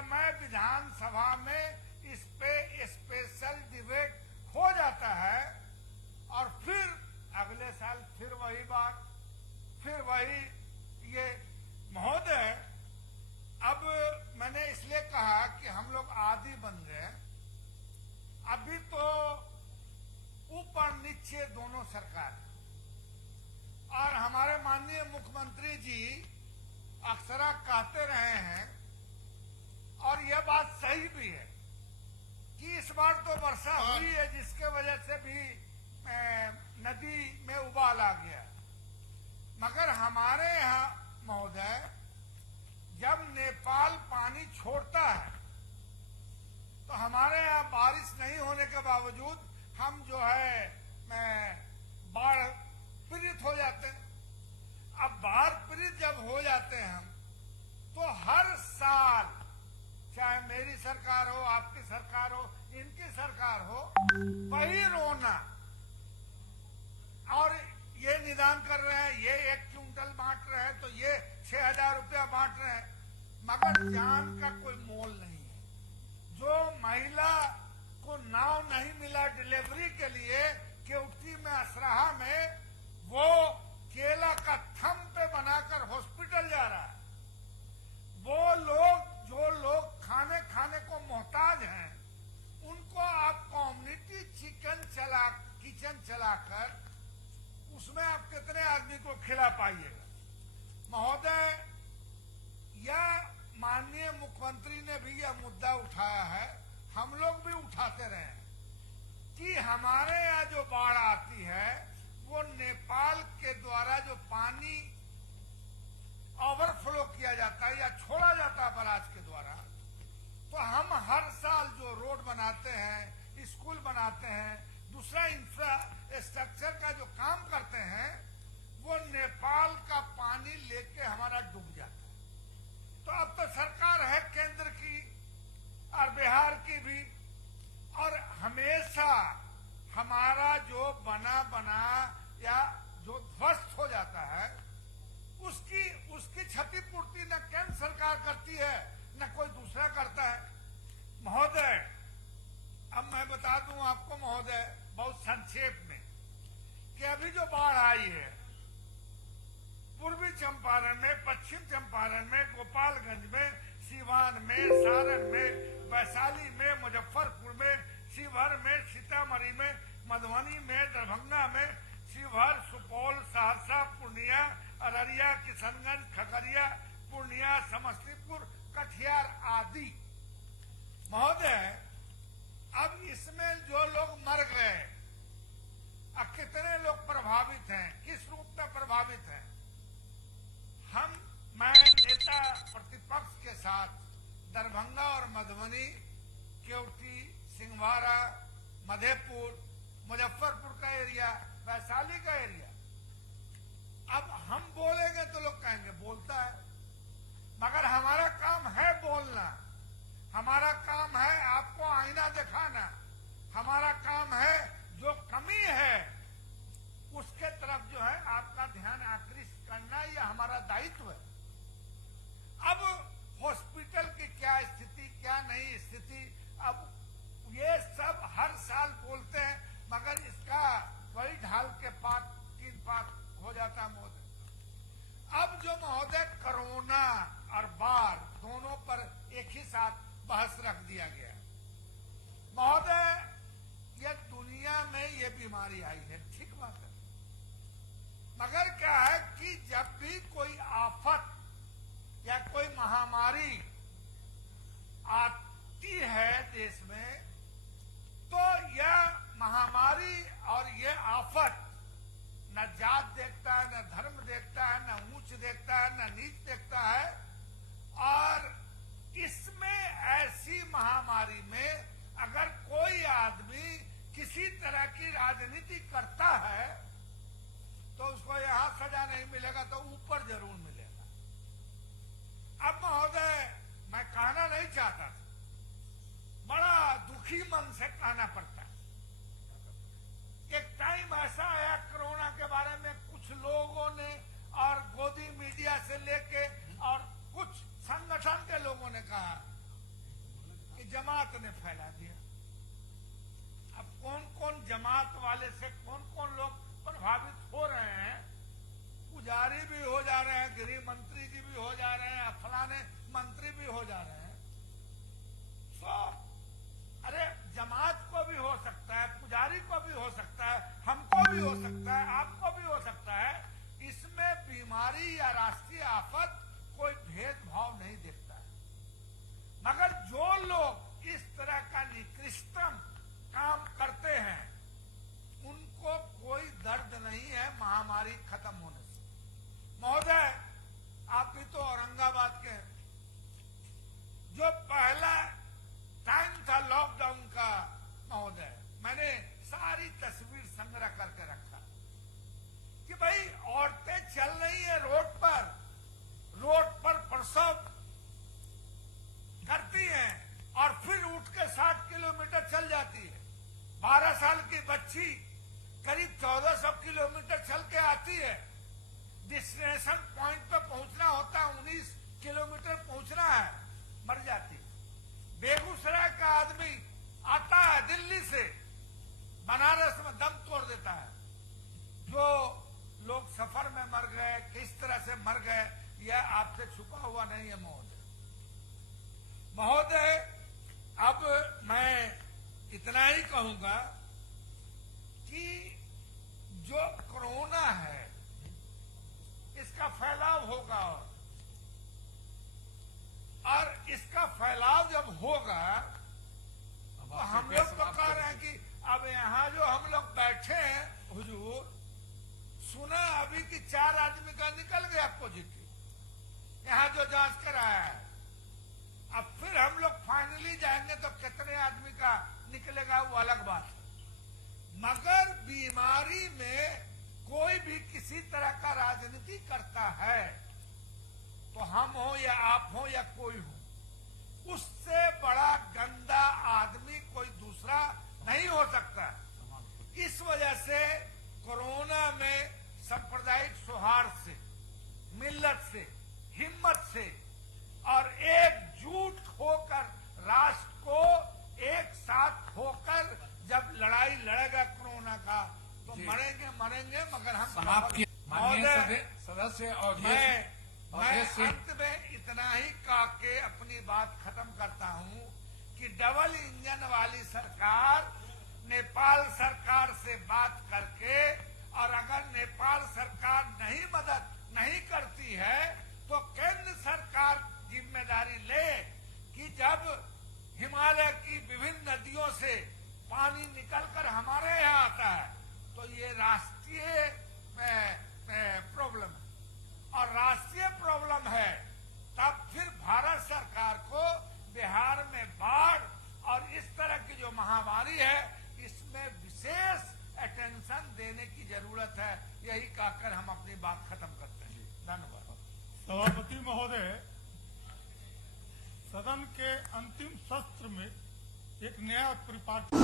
समय विधानसभा में इस पे स्पेशल डिबेट हो जाता है और फिर अगले साल फिर वही बात, फिर वही ये। महोदय, अब मैंने इसलिए कहा कि हम लोग आदी बन गए। अभी तो ऊपर नीचे दोनों सरकार और हमारे माननीय मुख्यमंत्री जी अक्सर कहते रहे हैं और यह बात सही भी है कि इस बार तो वर्षा हुई है जिसके वजह से भी नदी में उबाल आ गया। मगर हमारे यहाँ महोदय, जब नेपाल पानी छोड़ता है तो हमारे यहाँ बारिश नहीं होने के बावजूद हम जो है बाढ़ पीड़ित हो जाते हैं। अब बाढ़ पीड़ित जब हो जाते हैं हम, तो हर साल चाहे मेरी सरकार हो, आपकी सरकार हो, इनकी सरकार हो, वही रोना और ये निदान कर रहे हैं, ये 1 क्विंटल बांट रहे हैं, तो ये 6,000 रुपया बांट रहे हैं, मगर जान का कोई मोल नहीं है। जो महिला को नाव नहीं मिला डिलीवरी के लिए केवटी में, असराहा में, वो केला का थम पे बनाकर हॉस्पिटल जा रहा है। वो लोग जो लोग खाने को मोहताज हैं, उनको आप कम्युनिटी किचन चलाकर उसमें आप कितने आदमी को खिला पाइएगा। महोदय, यह माननीय मुख्यमंत्री ने भी यह मुद्दा उठाया है, हम लोग भी उठाते रहे कि हमारे यहाँ जो बाढ़ आती है वो नेपाल के द्वारा जो पानी ओवरफ्लो किया जाता है या छोड़ा जाता है बराज के द्वारा, तो हम हर साल जो रोड बनाते हैं, स्कूल बनाते हैं, दूसरा इंफ्रास्ट्रक्चर का जो काम करते हैं, वो नेपाल का पानी लेके हमारा डूब जाता है। तो अब तो सरकार है केंद्र की और बिहार की भी, और हमेशा हमारा जो बना या जो ध्वस्त हो जाता है उसकी क्षतिपूर्ति न केंद्र सरकार करती है न कोई दूसरा करता है। महोदय, अब मैं बता दूं आपको महोदय बहुत संक्षेप में कि अभी जो बाढ़ आई है पूर्वी चंपारण में, पश्चिम चंपारण में, गोपालगंज में, सीवान में, सारण में, वैशाली में, मुजफ्फरपुर में, शिवहर में, सीतामढ़ी में, मधुबनी में, दरभंगा में, शिवहर, सुपौल, सहरसा, पूर्णिया, अररिया, किशनगंज, खगड़िया, पूर्णिया, समस्तीपुर, कटिहार आदि। महोदय, अब इसमें जो लोग मर गए, अब कितने लोग प्रभावित हैं, किस रूप में प्रभावित हैं, मैं नेता प्रतिपक्ष के साथ दरभंगा और मधुबनी, केवटी, सिंहवाड़ा, मधेपुर, मुजफ्फरपुर का एरिया, वैशाली का एरिया, अब हम बोलेंगे तो लोग कहेंगे बोलता है, मगर हमारा काम है बोलना, हमारा काम है आपको आईना दिखाना, हमारा काम है जो कमी है उसके तरफ जो है आपका ध्यान आकृष्ट करना, यह हमारा दायित्व है। अब हॉस्पिटल की क्या स्थिति, क्या नहीं स्थिति, अब ये सब हर साल बोलते हैं, मगर इसका वही ढाल के पात 3 पात हो जाता है महोदय। अब जो महोदय कोरोना और बाढ़ दोनों पर एक ही साथ बहस रख दिया गया महोदय, ये दुनिया में ये बीमारी आई है, ठीक बात है, मगर क्या है कि जब भी कोई आफत या कोई महामारी आती है देश में, तो यह महामारी और यह आफत न जात देखता है, न धर्म देखता है, न ऊंच देखता है, न नीच देखता है, और इसमें ऐसी महामारी में अगर कोई आदमी किसी तरह की राजनीति करता है तो उसको यहां सजा नहीं मिलेगा तो ऊपर जरूर मिलेगा। अब महोदय, मैं कहना नहीं चाहता था, बड़ा दुखी मन से कहना पड़ता है। एक टाइम ऐसा आया कोरोना के बारे में कुछ लोगों ने और गोदी मीडिया से लेके और कुछ संगठन के लोगों ने कहा जमात ने फैला दिया। अब कौन कौन जमात वाले से कौन कौन लोग प्रभावित हो रहे हैं, पुजारी भी हो जा रहे हैं, गृह मंत्री जी भी हो जा रहे हैं, फलाने मंत्री भी हो जा रहे हैं। तो अरे जमात को भी हो सकता है, पुजारी को भी हो सकता है, हमको भी हो सकता है, आपको भी हो सकता है। इसमें बीमारी या राष्ट्रीय आफत कोई भेदभाव नहीं देखता है। मगर जो लोग इस तरह का निकृष्टतम काम करते हैं, उनको कोई दर्द नहीं है महामारी खत्म होने से। महोदय, आप भी तो औरंगाबाद के हैं। जो पहला टाइम था लॉकडाउन का, महोदय, मैंने सारी तस्वीर संग्रह करके रखा कि भाई औरतें चल रही है रोड पर प्रसव करती हैं और फिर उठ के 60 किलोमीटर चल जाती है। 12 साल की बच्ची करीब 1400 किलोमीटर चल के आती है। डेस्टिनेशन पॉइंट पे पहुंचना होता है, 19 किलोमीटर पहुंचना है, मर जाती है। बेगूसराय का आदमी आता है दिल्ली से, बनारस में दम तोड़ देता है। जो लोग सफर में मर गए, किस तरह से मर गए, यह आपसे छुपा हुआ नहीं है महोदय। अब मैं इतना ही कहूंगा कि जो कोरोना है इसका फैलाव होगा, और इसका फैलाव जब होगा तो हम लोग तो कह रहे हैं कि अब यहाँ जो हम लोग बैठे हैं हुजूर, सुना अभी कि 4 आदमी का निकल गया पॉजिटिव, यहाँ जो जांच कराया है। अब फिर हम लोग फाइनली जाएंगे तो कितने आदमी का निकलेगा वो अलग बात है। मगर बीमारी में कोई भी किसी तरह का राजनीति करता है, तो हम हो या आप हो या कोई हो, उससे बड़ा गंदा आदमी कोई दूसरा नहीं हो सकता। इस वजह से कोरोना में सांप्रदायिक सौहार्द से, मिल्लत से, हिम्मत से और एकजुट होकर राष्ट्र को एक साथ होकर जब लड़ाई लड़ेगा कोरोना का, तो मरेंगे मगर हम सदस्य और मैं अंत में इतना ही कह के अपनी बात खत्म करता हूं कि डबल इंजन वाली सरकार नेपाल सरकार से बात करके, और अगर नेपाल सरकार नहीं मदद नहीं करती है तो केंद्र सरकार जिम्मेदारी ले कि जब हिमालय की विभिन्न नदियों से पानी निकलकर हमारे यहाँ आता है तो ये राष्ट्रीय प्रॉब्लम है, और राष्ट्रीय प्रॉब्लम है, तब फिर भारत सरकार को बिहार में बाढ़ और इस तरह की जो महामारी है इसमें विशेष अटेंशन देने की जरूरत है। यही कहकर हम अपनी बात खत्म करते हैं। धन्यवाद। सभापति महोदय, सदन के अंतिम सत्र में एक नया परिपाटी